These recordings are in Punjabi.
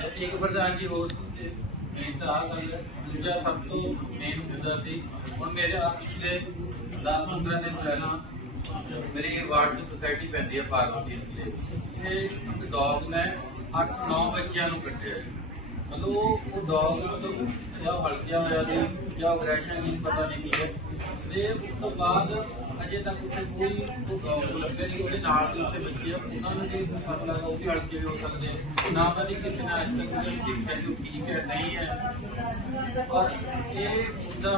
ਇੱਕ ਪ੍ਰਧਾਨ ਜੀ, ਹੋਰ ਸੀ ਤਾਂ ਆ ਗੱਲ ਦੂਜਾ ਸਭ ਤੋਂ ਮੇਨ ਮੁੱਦਾ ਸੀ। ਹੁਣ ਮੇਰੇ ਆ ਪਿਛਲੇ 10-15 ਦਿਨ ਪਹਿਲਾਂ ਮੇਰੀ ਵਾਰਡ ਦੀ ਸੁਸਾਇਟੀ ਪੈਂਦੀ ਹੈ ਪਾਰਕ ਦੇ। ਤੇ ਡੌਗ ਨੇ 8-9 ਬੱਚਿਆਂ ਨੂੰ ਕੱਟਿਆ ਮਤਲਬ ਉਹ ਡੌਗ ਮਤਲਬ ਜਾਂ ਹਲਕਿਆ ਹੋਇਆ ਸੀ ਜਾਂ ਅਗਰੈਸ਼ਨ ਨਹੀਂ ਪਤਾ ਨਹੀਂ ਕੀ ਹੈ। ਤੇ ਉਸ ਤੋਂ ਬਾਅਦ ਅਜੇ ਤੱਕ ਉੱਥੇ ਕੋਈ ਉਹ ਡੌਗ ਲੱਭਿਆ ਨਹੀਂ, ਉਹਦੇ ਨਾਲ ਦੇ ਉੱਤੇ ਬੱਚੇ ਆ। ਉਹਨਾਂ ਨੂੰ ਵੀ ਪਤਾ ਲੱਗਾ, ਉਹ ਵੀ ਹਲਕੇ ਵੀ ਹੋ ਸਕਦੇ ਆ। ਨਾ ਤਾਂ ਨਹੀਂ ਕਿਸੇ ਨੇ ਅੱਜ ਤੱਕ ਉਹਨੂੰ ਦੇਖਿਆ ਕਿ ਠੀਕ ਹੈ, ਨਹੀਂ ਹੈ। ਔਰ ਇਹ ਮੁੱਦਾ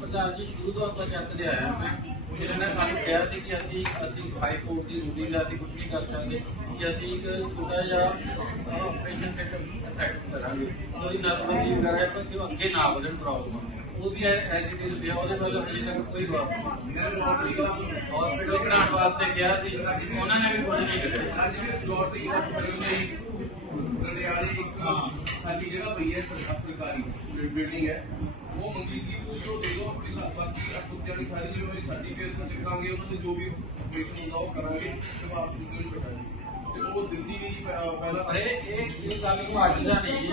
ਪ੍ਰਧਾਨ ਜੀ ਸ਼ੁਰੂ ਤੋਂ ਆਪਾਂ ਚੱਕਦੇ ਆਇਆ ਮੈਂ ਜਿਹਨਾਂ ਨੇ ਸਾਨੂੰ ਕਿਹਾ ਸੀ ਕਿ ਅਸੀਂ ਅਸੀਂ ਹਾਈ ਕੋਰਟ ਦੀ ਰੂਲਿੰਗ ਅਸੀਂ ਕੁਝ ਨਹੀਂ ਕਰ ਸਕਦੇ ਕਿ ਅਸੀਂ ਇੱਕ ਛੋਟਾ ਜਿਹਾ ਆਪਰੇਸ਼ਨ ਸੈਟ ਕਰਾਂਗੇ। ਕੋਈ ਨਰਮਦੀ ਵਗੈਰਾ ਹੈ ਪਰ ਕਿ ਅੱਗੇ ਨਾ ਵਧਣ ਪ੍ਰੋਬਲਮ ਉਹ ਵੀ ਐਗਰੀਕਲਚਰ ਪਿਆ ਉਹਦੇ ਵੱਲ ਹਜੇ ਤੱਕ ਕੋਈ ਜਵਾਬ ਨਹੀਂ ਹਸਪੀਟਲ ਬਣਾਉਣ ਵਾਸਤੇ ਕਿਹਾ ਸੀ ਉਹਨਾਂ ਨੇ ਵੀ ਕੁਝ ਨਹੀਂ ਕਰਿਆ। ਅੱਜ ਵੀ ਲੋਟਰੀ ਦਾ ਬਣੀ ਹੋਈ ਰੜਿਆਲੀ ਇੱਕ ਖਾਲੀ ਜਗ੍ਹਾ ਪਈ ਹੈ ਸਰਕਾਰ ਸਰਕਾਰੀ ਬਿਲਡਿੰਗ ਹੈ ਉਹ ਮੰਗੀ ਸੀ ਕੁਝ ਉਹ ਦੇ ਦਿਓ ਆਪਣੀ ਸਾ ਬਾਕੀ ਕੁੱਤਿਆਂ ਦੀ ਸਾਰੀ ਜ਼ਿੰਮੇਵਾਰੀ ਸਾਡੀ ਕੇਸ ਨਾਲ ਚੱਕਾਂਗੇ ਉਹਨਾਂ ਦੇ ਜੋ ਵੀ ਆਪਰੇਸ਼ਨ ਹੁੰਦਾ ਉਹ ਕਰਾਂਗੇ ਤੇ ਵਾਪਸ ਨੂੰ ਨਹੀਂ ਛੱਡਾਂਗੇ। ਤੇ ਉਹ ਦਿੱਤੀ ਗਈ ਪਹਿ- ਪਹਿਲਾਂ ਪਰ ਇਹ ਇਹ ਗੱਲ ਨੂੰ ਅੱਜ ਦਾ ਨਹੀਂ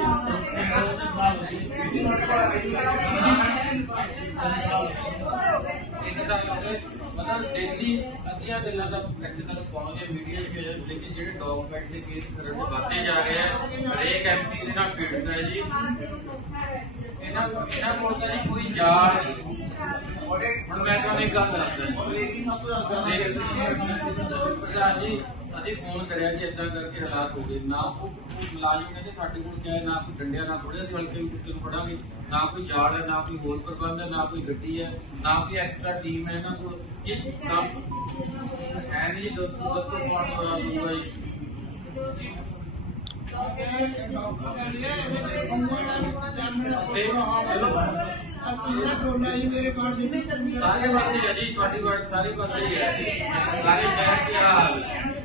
ਇਹਨਾਂ ਦਾ ਲੋਕੇ ਮਤਲਬ ਡੇਲੀ ਅੱਧੀਆਂ ਗੱਲਾਂ ਦਾ ਇੱਥੇ ਤੱਕ ਪਹੁੰਚ ਗਏ ਮੀਡੀਆ 'ਚ ਲੇਕਿਨ ਜਿਹੜੇ ਡਾਕੂਮੈਂਟ ਦੇ ਕੇਸ ਕਰਨ ਦੇ ਜਾ ਰਹੇ ਆ ਹਰੇਕ ਐਮਸੀ ਦੇ ਨਾਲ ਪੀੜਤ ਹੈ ਜੀ ਇਹਨਾਂ ਇਹਨਾਂ ਕੋਲ ਤਾਂ ਜੀ ਕੋਈ ਜਾਲ ਮੈਂ ਤੁਹਾਨੂੰ ਇੱਕ ਗੱਲ ਦੱਸਦਾ ਪ੍ਰਧਾਨ ਜੀ ਅਸੀਂ ਫੋਨ ਕਰਿਆ ਕਿ ਇਦਾਂ ਕਰਕੇ ਹਾਲਾਤ ਹੋ ਗਏ। ਨਾ ਉਹ ਮੁਲਾਜ਼ਮ ਕਹਿੰਦੇ ਸਾਡੇ ਕੋਲ ਕਿਹਾ ਹੈ, ਨਾ ਕੋਈ ਡੰਡਿਆ ਨਾ ਥੋੜੇ ਅਸੀਂ ਹਲਕੇ ਕੁੱਤੇ ਨੂੰ ਫੜਾਂਗੇ। ਨਾ ਕੋਈ ਜਾਲ ਹੈ ਨਾ ਕੋਈ ਹੋਰ ਪ੍ਰਬੰਧ ਹੈ ਨਾ ਕੋਈ ਗੱਡੀ ਹੈ ਨਾ ਕੋਈ ਐਕਸਟਰਾ ਟੀਮ ਹੈ ਇਹਨਾਂ ਕੋਲ। ਇਹ ਕੰਮ ਹੈ ਨਹੀਂ ਦੋ ਦੋ ਤੋਂ ਪਾਉਣ ਵਾਲਾ ਦੂਗਾ ਜੀ ਤੇ ਸਾਰੇ ਪਾਸੇ ਹੈ ਜੀ ਤੁਹਾਡੀ ਵਾਰਡ ਸਾਰੇ ਪਾਸੇ ਹੀ ਹੈ। ਸਾਰੇ ਸ਼ਹਿਰ ਦੇ ਹਾਲ